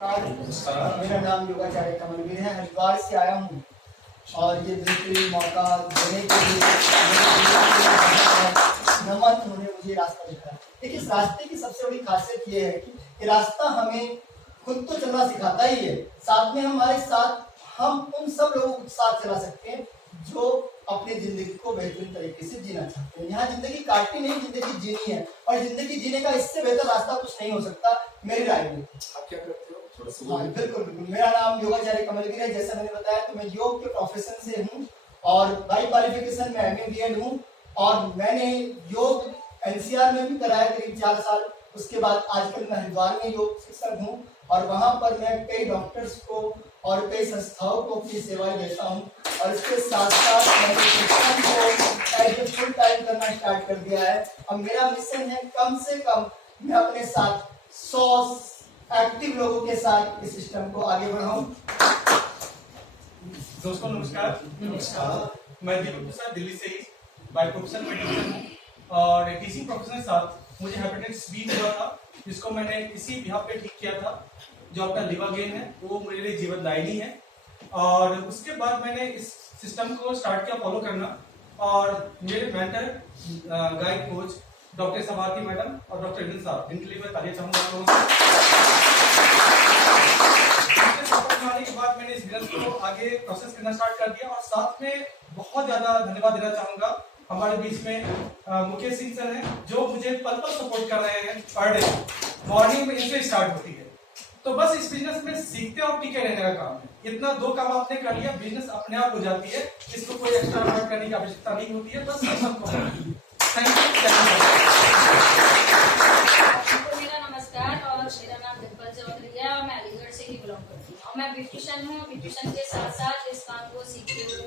मेरा नाम योगाचार्य कमलवीर है, हरिद्वार से आया हूँ और ये बिल्कुल मौका देने के लिए नमन उन्होंने मुझे रास्ता दिखाया। देखिए, इस रास्ते की सबसे बड़ी खासियत ये है कि रास्ता हमें खुद तो चलना सिखाता ही है, साथ में हमारे साथ हम उन सब लोगों को साथ चला सकते हैं जो अपनी जिंदगी को बेहतरीन तरीके से जीना चाहते हैं। यहाँ जिंदगी काटनी नहीं, जिंदगी जीनी है और जिंदगी जीने का इससे बेहतर रास्ता कुछ नहीं हो सकता मेरी राय में। आप क्या करते हो? हाँ, बिल्कुल बिल्कुल। मेरा नाम योगाचार्य कमलवीर है, जैसा मैंने बताया तो मैं योग के प्रोफेशन से हूँ और बाई क्वालिफिकेशन में MA BEd हूँ और मैंने योग NCR में भी कराया करीब 4 साल। उसके बाद आजकल मैं हरिद्वार में योग शिक्षक हूँ और वहाँ पर मैं कई डॉक्टर्स को और कई संस्थाओं को अपनी सेवाएं देता हूँ और इसके साथ साथ मैंने शिक्षण को फुल टाइम करना स्टार्ट कर दिया है। अब मेरा मिशन है कम से कम मैं अपने साथ 100 एक्टिव लोगों के साथ इस सिस्टम को आगे बढ़ाऊं। दोस्तों नमस्कार। मैं दीपक प्रसाद दिल्ली से ही बाय प्रोफेशन मेडिसिन हूँ और टीचिंग प्रोफेशन के साथ मुझे हेपेटाइटिस B हुआ था, जिसको मैंने इसी बिहाफ पे ठीक किया था। जो आपका लिवागेन है वो मेरे लिए जीवनदायिनी है और उसके बाद मैंने इस सिस्टम को स्टार्ट किया फॉलो करना और मेरे मेंटर गाइड कोच डॉक्टर सवाती मैडम और डॉक्टर इनन साहब, जिनके लिए मैं तालियां चाहूंगा। बनाने के बाद मैंने इस बिजनेस को आगे प्रोसेस करना स्टार्ट कर दिया और साथ में बहुत ज्यादा धन्यवाद देना चाहूंगा हमारे बीच में मुकेश सिंह सर हैं, जो मुझे पल पल सपोर्ट कर रहे हैं। पर डे मॉर्निंग में इनसे स्टार्ट होती है, तो बस इस बिजनेस में सीखते और टिके रहने का काम है। इतना 2 काम आपने कर लिया, बिजनेस अपने आप हो जाती है, इसको कोई एक्स्ट्रा एफर्ट करने की आवश्यकता नहीं होती है। बस मेरा नमस्कार और मेरा नाम डिम्पल चौधरी है और मैं अलीगढ़ से ही बिलोंग करती हूँ और मैं ब्यूटिशियन हूँ। ब्यूटिशियन के साथ साथ इस काम को सीखती हूँ।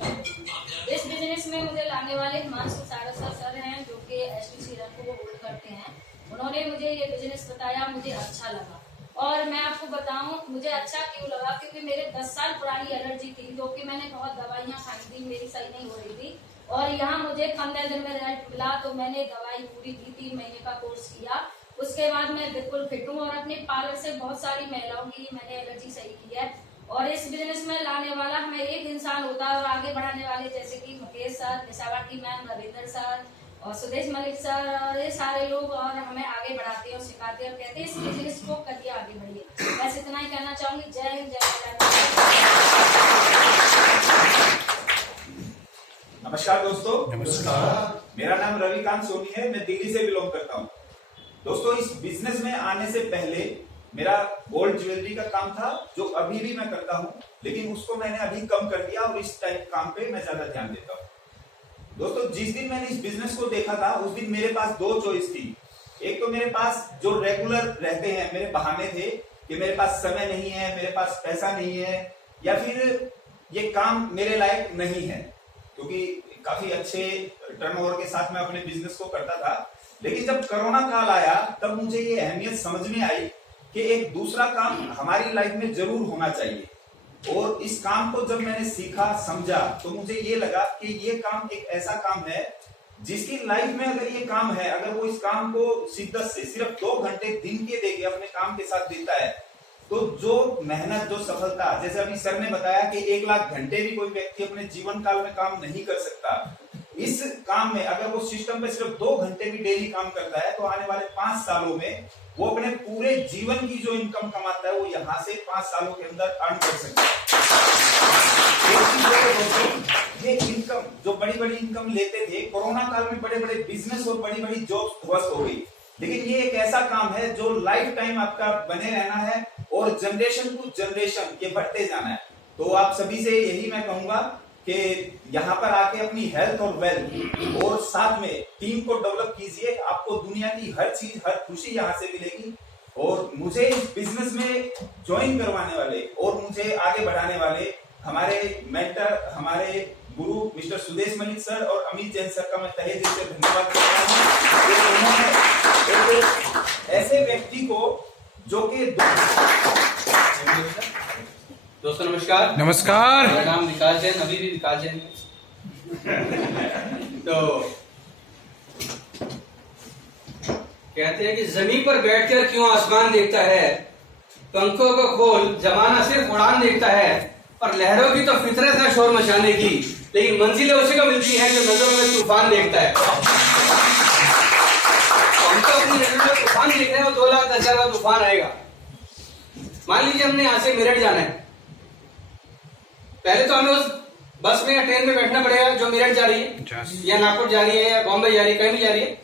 इस बिजनेस में मुझे लाने वाले हिमांशु सारस्वत सर हैं, जो कि STC रन को होल्ड करते हैं। उन्होंने मुझे ये बिजनेस बताया, मुझे अच्छा लगा और मैं आपको बताऊं मुझे अच्छा क्यों लगा, क्योंकि मेरे 10 साल पुरानी एलर्जी थी, जो कि मैंने बहुत दवाइयां खाई थी, मेरी सही नहीं हो रही थी और यहाँ मुझे 15 दिन में रिजल्ट मिला। तो मैंने दवाई पूरी की, 3 महीने का कोर्स किया। उसके बाद मैं बिल्कुल फिट हूँ और अपने पार्लर से बहुत सारी महिलाओं की मैंने एलर्जी सही की है। और इस बिजनेस में लाने वाला हमें एक इंसान होता है और आगे बढ़ाने वाले जैसे कि मुकेश सर, निशावा की मैम, रविंदर सर और सुदेश मलिक सर और ये सारे लोग और हमें आगे बढ़ाते हैं और सिखाते हैं और कहते हैं इस बिजनेस को करिए, आगे बढ़िए। बस इतना ही कहना चाहूंगी। जय हिंद, जय नमस्कार दोस्तों। नमस्कार। मेरा नाम रविकांत सोनी है, मैं दिल्ली से बिलोंग करता हूँ। दोस्तों, इस बिजनेस में आने से पहले मेरा गोल्ड ज्वेलरी का काम था, जो अभी भी मैं करता हूँ, लेकिन उसको मैंने अभी कम कर दिया और इस टाइप काम पे मैं ज्यादा ध्यान देता हूँ। दोस्तों, जिस दिन मैंने इस बिजनेस को देखा था उस दिन मेरे पास 2 चॉइस थी। एक तो मेरे पास जो रेगुलर रहते हैं मेरे बहाने थे कि मेरे पास समय नहीं है, मेरे पास पैसा नहीं है या फिर ये काम मेरे लायक नहीं है, क्योंकि काफी अच्छे टर्नओवर के साथ मैं अपने बिजनेस को करता था। लेकिन जब कोरोना काल आया तब मुझे ये अहमियत समझ में आई कि एक दूसरा काम हमारी लाइफ में जरूर होना चाहिए और इस काम को जब मैंने सीखा समझा तो मुझे ये लगा कि ये काम एक ऐसा काम है जिसकी लाइफ में अगर ये काम है, अगर वो इस काम को शिद्दत से सिर्फ 2 घंटे दिन के देके अपने काम के साथ देता है, तो जो मेहनत, जो सफलता, जैसे अभी सर ने बताया कि 1 लाख घंटे भी कोई व्यक्ति अपने जीवन काल में काम नहीं कर सकता, इस काम में अगर वो सिस्टम पे सिर्फ 2 घंटे भी डेली काम करता है तो आने वाले 5 सालों में वो अपने पूरे जीवन की जो इनकम कमाता है वो यहाँ से 5 सालों के अंदर अर्न कर सकता है। ये इनकम, जो बड़ी बड़ी इनकम लेते थे, कोरोना काल में बड़े बड़े बिजनेस और बड़ी बड़ी जॉब्स ध्वस्त हो गई, लेकिन ये एक ऐसा काम है जो लाइफ टाइम आपका बने रहना है और जनरेशन टू जनरेशन ये बढ़ते जाना है। तो आप सभी से यही मैं कहूंगा कि यहाँ पर आके अपनी हेल्थ और वेल्थ और साथ में टीम को डेवलप कीजिए। आपको दुनिया की हर चीज, हर खुशी यहाँ से मिलेगी। और मुझे इस बिजनेस में ज्वाइन करवाने वाले और मुझे आगे बढ़ाने वाले हमारे मेंटर, हमारे गुरु मिस्टर सुदेश मलिक सर और अमित जैन सर का मैं तहे दिल से धन्यवाद करता हूँ। उन्होंने एक ऐसे व्यक्ति को जो कि दोस्तों नमस्कार। नमस्कार। मेरा नाम विकास जैन, अभी भी विकास जैन तो कहते हैं कि जमीन पर बैठकर क्यों आसमान देखता है, पंखों को खोल, जमाना सिर्फ उड़ान देखता है, पर लहरों की तो फितरत है शोर मचाने की, लेकिन मंजिलें उसी को मिलती हैं जो नजरों में तूफान देखता है। हम तो अपनी नजरों में तूफान देख रहे हैं, वो 2,10,000 का तूफान आएगा। मान लीजिए हमने यहाँ से मेरठ जाना है, पहले तो हमें उस बस में या ट्रेन में बैठना पड़ेगा जो मेरठ जा रही है या नागपुर जा रही है या बॉम्बे जा रही है, कहीं भी जा रही है।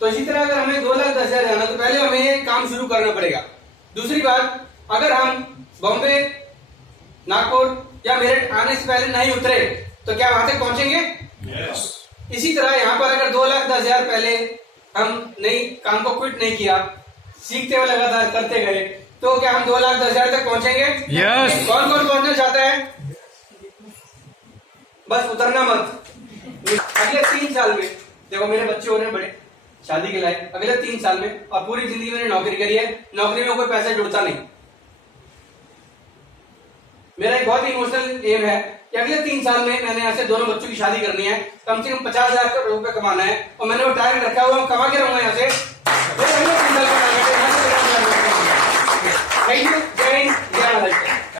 तो इसी तरह अगर हमें 2,10,000 जाना तो पहले हमें ये काम शुरू करना पड़ेगा। दूसरी बात, अगर हम बॉम्बे, नागपुर या मेरठ आने से पहले नहीं उतरे तो क्या वहां तक पहुंचेंगे? इसी तरह यहाँ पर अगर 2,10,000 पहले हम नई काम को क्विट नहीं किया, सीखते हुए लगातार करते गए, तो क्या हम 2,10,000 तक पहुंचेंगे? कौन कौन पहुंचना चाहता है? बस उतरना मत। अगले 3 साल में, देखो मेरे बच्चे हो रहे हैं बड़े, शादी के लायक, अगले 3 साल में, और पूरी जिंदगी मैंने नौकरी करी है, नौकरी में कोई पैसा जुड़ता नहीं। मेरा एक बहुत ही इमोशनल एम है कि अगले 3 साल में मैंने ऐसे दोनों बच्चों की शादी करनी है, कम से कम 50,000 रुपए कमाना है, और मैंने वो टारगेट रखा हुआ, कमा के रहूंगा यहाँ से।